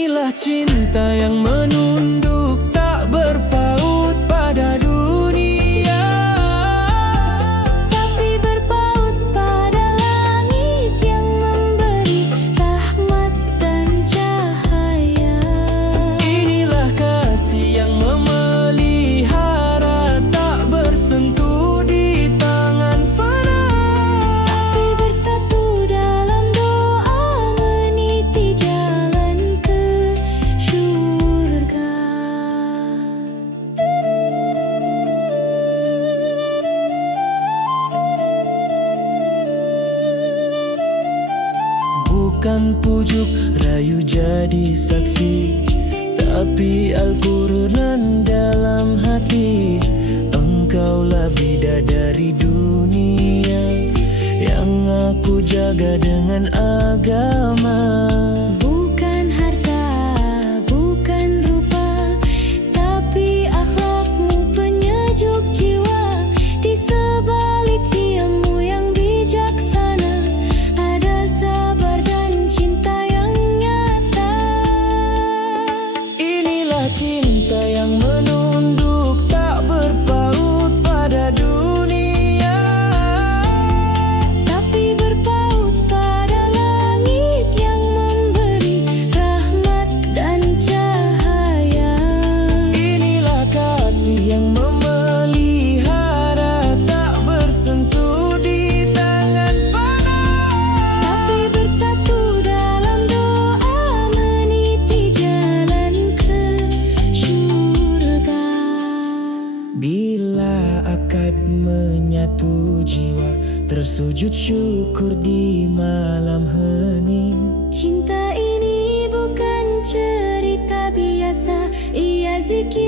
Inilah cinta yang menunduk, tak berpaut pada dunia, tapi berpaut pada langit yang memberi rahmat dan cahaya. Inilah kasih yang memelihara, tak bersentuh di tangan fana, tapi Bersatu dalam doa meniti jalan ke syurga. bukan pujuk rayu jadi saksi, tapi Al-Quran dalam hati. Engkaulah bidadari dunia yang aku jaga dengan agama. Bukan harta, bukan rupa, tapi akhlakmu penyejuk jiwa. Di sebalik diammu yang bijaksana, ada sabar dan cinta yang nyata. Inilah cinta yang menunduk, tak berpaut pada dunia, Tapi berpaut pada langit yang memberi rahmat dan cahaya. inilah kasih yang memelihara, tak bersentuh di tangan fana, Tapi bersatu dalam doa meniti jalan ke syurga. bila akad menyatu jiwa, tersujud syukur di malam hening. Cinta ini bukan cerita biasa, ia zikir